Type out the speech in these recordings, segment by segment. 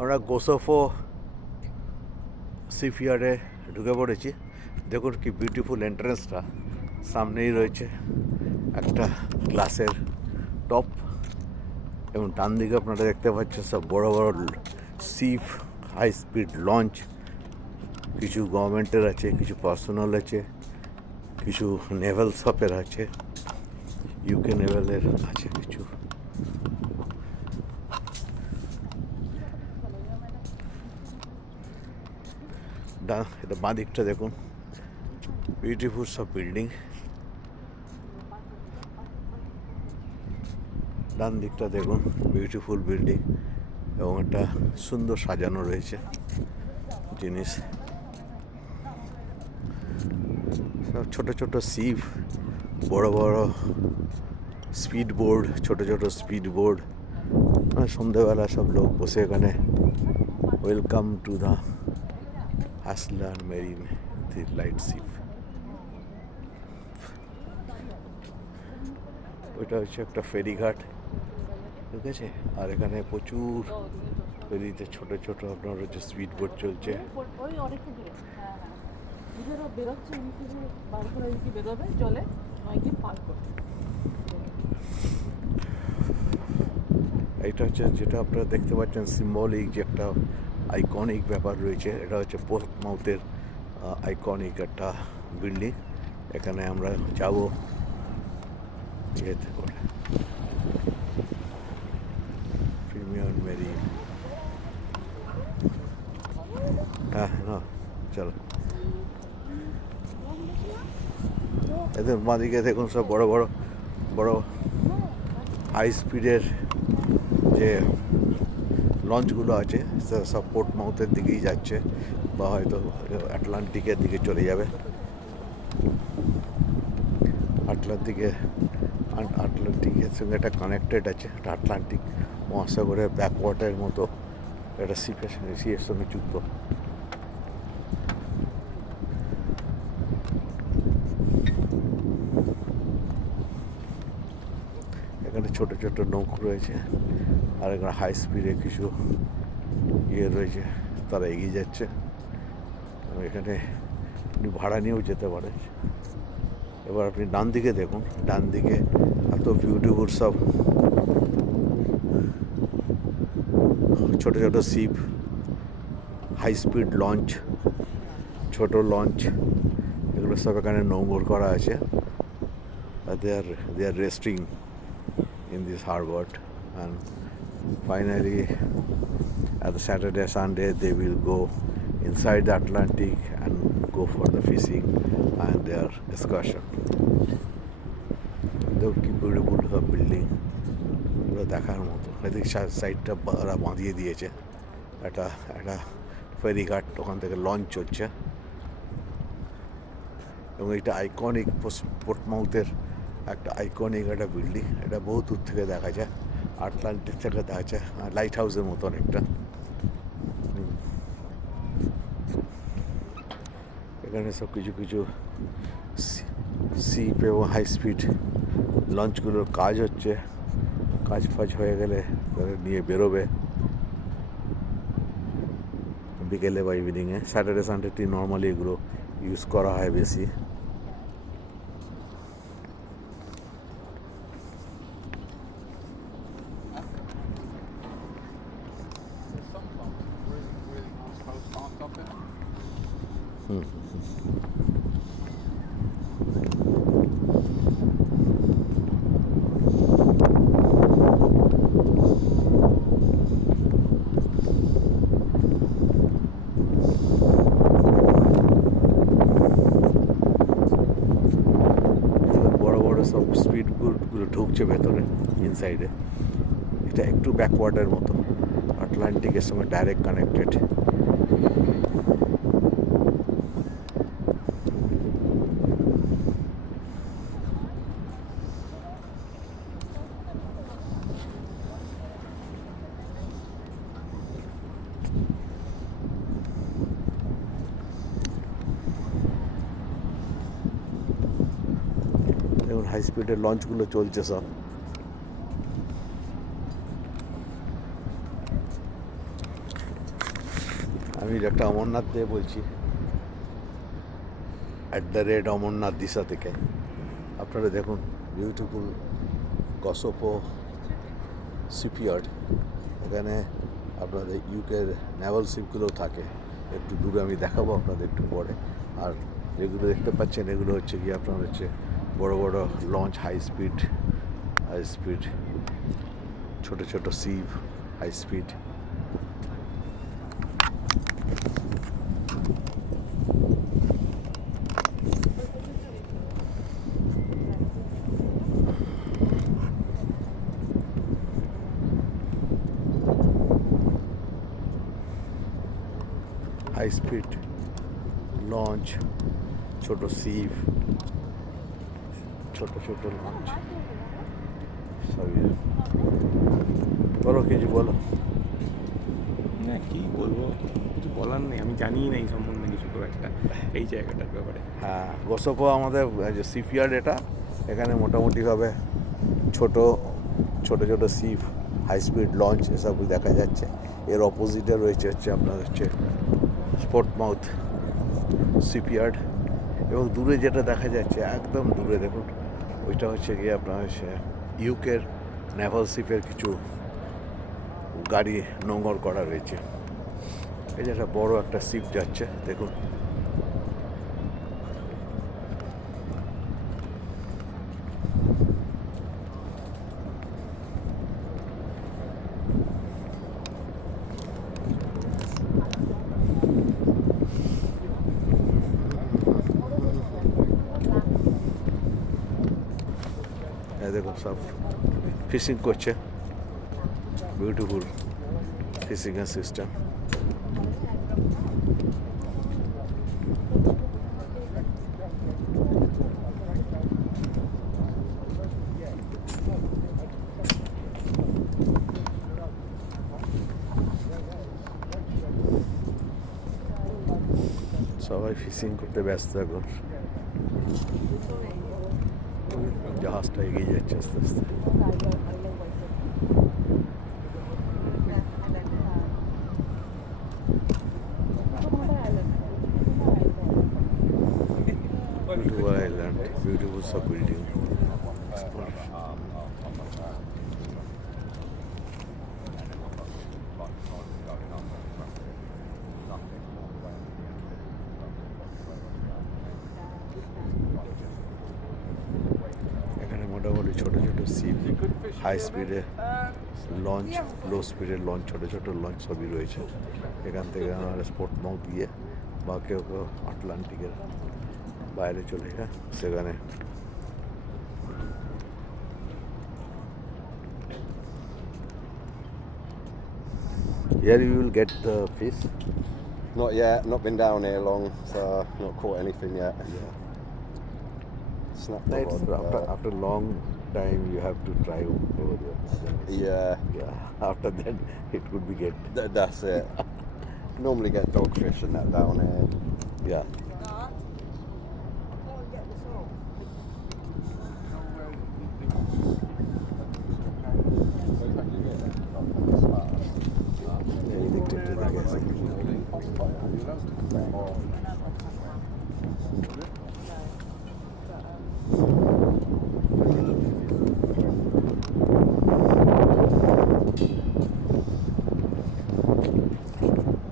আমরা গোসোফো সিফিয়ার্ডে ঢুকে পড়েছি। দেখুন কি বিউটিফুল এন্ট্রেন্সটা, সামনেই রয়েছে একটা গ্লাসের টপ এবং ডান দিকে আপনারা দেখতে পাচ্ছেন সব বড় বড় সিপ হাই স্পিড লঞ্চ। কিছু গভর্নমেন্টের আছে, কিছু পার্সোনাল আছে, কিছু নেভাল শপের আছে, ইউকে নেভালের আছে কিছু। এটা বাঁ দিকটা দেখুন, বিউটিফুল সব বিল্ডিং। ডান দিকটা দেখুন, বিউটিফুল বিল্ডিং এবং একটা সুন্দর সাজানো রয়েছে জিনিস। সব ছোট ছোট সিপ, বড় বড় স্পিড বোর্ড, ছোট ছোট স্পিড বোর্ড। সন্ধ্যেবেলা সব লোক বসে এখানে welcome to the Aslan Marine the light ship. ওইটা হচ্ছে একটা ফেরিঘাট, ঠিক আছে। আর এখানে প্রচুর ফেরিতে ছোট ছোট আপনার হচ্ছে স্পিড বোট চলছে। এটা হচ্ছে যেটা আপনারা দেখতে পাচ্ছেন সিম্বলিক যে একটা আইকনিক ব্যাপার রয়েছে। এটা হচ্ছে পোর্টমাউথের আইকনিক একটা বিল্ডিং। এখানে আমরা যাব যেতে করে প্রিমিয়ার মেরিন। হ্যাঁ না চলো, এদের বাঁদিকে দেখুন সব বড় বড় বড় হাই স্পিডের যে লঞ্চগুলো আছে সব পোর্টমাউথের দিকেই যাচ্ছে, বা হয়তো আটলান্টিকের দিকে চলে যাবে। আটলান্টিকের সঙ্গে একটা কানেক্টেড আছে, একটা আটলান্টিক মহাসাগরের ব্যাকওয়াটারের মতো একটা সিপের সঙ্গে সিয়ের সঙ্গে যুক্ত। এখানে ছোট ছোট নৌকো রয়েছে, আর এখানে হাই স্পিডে কিছু রয়েছে, তারা এগিয়ে যাচ্ছে। এখানে আপনি ভাড়া নিয়েও যেতে পারেন। এবার আপনি ডান দিকে দেখুন, ডান দিকে এত বিউটিফুল সব ছোট ছোট শিপ, হাই স্পিড লঞ্চ, ছোট লঞ্চ, এগুলো সব এখানে নোঙর করা আছে। they are resting in this harbor, and finally at the Saturday Sunday they will go inside the Atlantic and go for the fishing and their excursion. দেখো কি beautiful সব building, পুরো দেখার মতো। এদিকে সাইডটা ওরা বাঁধিয়ে দিয়েছে একটা একটা ফেরিঘাট, ওখান থেকে লঞ্চ চলছে। এবং এটা আইকনিক পোর্টমাউথের একটা আইকনিক একটা বিল্ডিং। এটা বহু দূর থেকে দেখা যায়, আটলান্টিক থেকে দেখা যায়, লাইট হাউসের মতো অনেকটা। এখানে সব কিছু কিছু সিপ এবং হাই স্পিড লঞ্চগুলোর কাজ হচ্ছে। কাজ ফাজ হয়ে গেলে নিয়ে বেরোবে বিকেলে বা ইভিনিংয়ে। স্যাটারডে সানডেটি নর্মালি এগুলো ইউজ করা হয় বেশি। সব স্পিড বোটগুলো ঢুকছে ভেতরে ইনসাইডে। এটা একটু ব্যাকওয়াটারের মতো, আটলান্টিকের সঙ্গে ডাইরেক্ট কানেক্টেড। দেখুন হাই স্পিডের লঞ্চগুলো চলছে সব। আমি একটা অমরনাথ দিয়ে বলছি, @ অমরনাথ দিশা থেকে। আপনারা দেখুন বিউটিফুল গসপো শিপইয়ার্ড। এখানে আপনাদের ইউকের নেভাল শিপগুলোও থাকে। একটু দূরে আমি দেখাবো আপনাদের একটু পরে। আর যেগুলো দেখতে পাচ্ছেন এগুলো হচ্ছে গিয়ে আপনার হচ্ছে বড় বড় লঞ্চ, হাই স্পিড ছোট ছোট ship, high speed. High speed launch, ছোট শিপ, ছোট ছোট লঞ্চ সবই। বলো কিছু বলো। না কি বলবো, কিছু বলার নেই, আমি জানি না এই সম্বন্ধে কিছু খুব একটা এই জায়গাটার ব্যাপারে। হ্যাঁ, গোসপো আমাদের যে শিপইয়ার্ড, এটা এখানে মোটামুটিভাবে ছোট ছোট ছোট শিপ, হাই স্পিড লঞ্চ এসব দেখা যাচ্ছে। এর অপোজিটে রয়েছে হচ্ছে আপনার হচ্ছে স্পোর্টমাউথ শিপইয়ার্ড। এবং দূরে যেটা দেখা যাচ্ছে, একদম দূরে দেখুন, ওইটা হচ্ছে গিয়ে আপনার হচ্ছে ইউকের নেভাল শিপের কিছু গাড়ি নোঙর করা রয়েছে। এই যে একটা বড় একটা শিপ যাচ্ছে দেখুন। দেখুন সব ফিশিং করছে, বিউটিফুল ফিশিং এর সিস্টেম। সবাই ফিশিং করতে ব্যস্ত এখন। জাহাজটা এগিয়ে যাচ্ছে আস্তে আস্তে। Beautiful island, beautiful sub building. এখানে মোটামুটি ছোট ছোট শিপ, হাই স্পিডে লঞ্চ, লো স্পিডের লঞ্চ, ছোট ছোট লঞ্চ সবই রয়েছে। এখান থেকে আমরা স্পোর্টমাউথ গিয়ে বা কেউ কেউ আটলান্টিকের বাইরে চলে যায় সেখানে। Here you will get the fish. Not yet, not been down here long, so not caught anything yet. Yeah. Snapped No, a it's rod, after long time you have to try over there. yeah, Yeah. After that it could be get. that's it. Normally get dogfish and that down here. Yeah. এই দিকটা একটু দেখে আসি।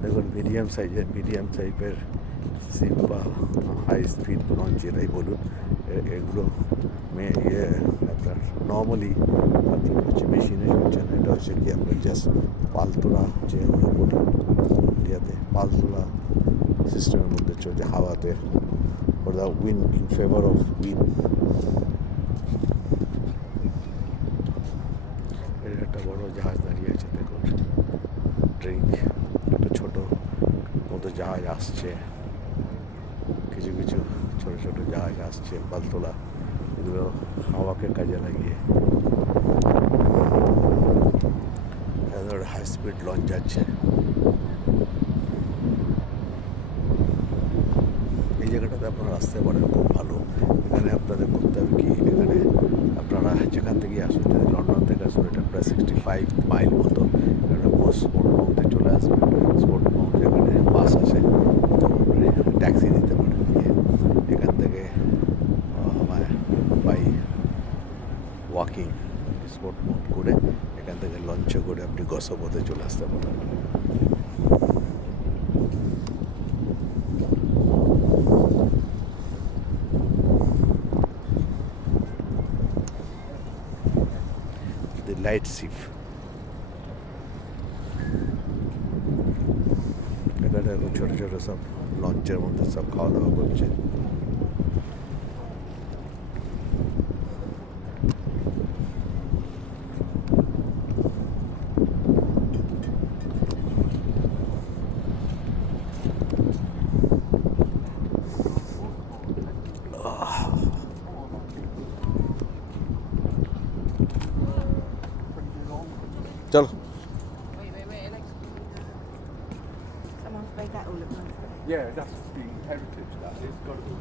দেখুন medium টাইপের sheep বা high speed launch যেটাই বলুন, এগুলো আপনার নর্মালি আপনার হচ্ছে মেশিনে হচ্ছে না, এটা হচ্ছে কি আপনার জাস্ট পালতোলা, যে আমরা বলি ইন্ডিয়াতে পালতোলা সিস্টেমের মধ্যে চলছে হাওয়াতে, for the wind, in favour of wind. এর একটা বড় জাহাজ দাঁড়িয়ে আছে দেখুন, ড্রিঙ্ক, একটা ছোট মতো জাহাজ আসছে, কিছু কিছু ছোট ছোট জাহাজ আসছে পালতোলা, এগুলো হাওয়াকে কাজে লাগিয়ে। হাই স্পিড লঞ্চ যাচ্ছে। এই জায়গাটাতে আপনারা আসতে পারেন, খুব ভালো। এখানে আপনাদের করতে হবে কি, এখানে আপনারা যেখান থেকে আসুন, যদি লন্ডন থেকে আসুন, এটা প্রায় 65 মাইল মতো। এটা স্পোর্টমাউথে চলে আসবেন। স্পোর্টমাউথ এখানে বাস কায়াকিং স্পট মোড করে এখান থেকে লঞ্চে করে আপনি গসপথে চলে আসতে পারেন। দি লাইট শিপ এখানে এখন ছোটো ছোটো সব লঞ্চের মধ্যে সব খাওয়া দাওয়া করছে। চলো Wait, Alex. Someone's made that all at once. Yeah, that's the heritage that is got to be.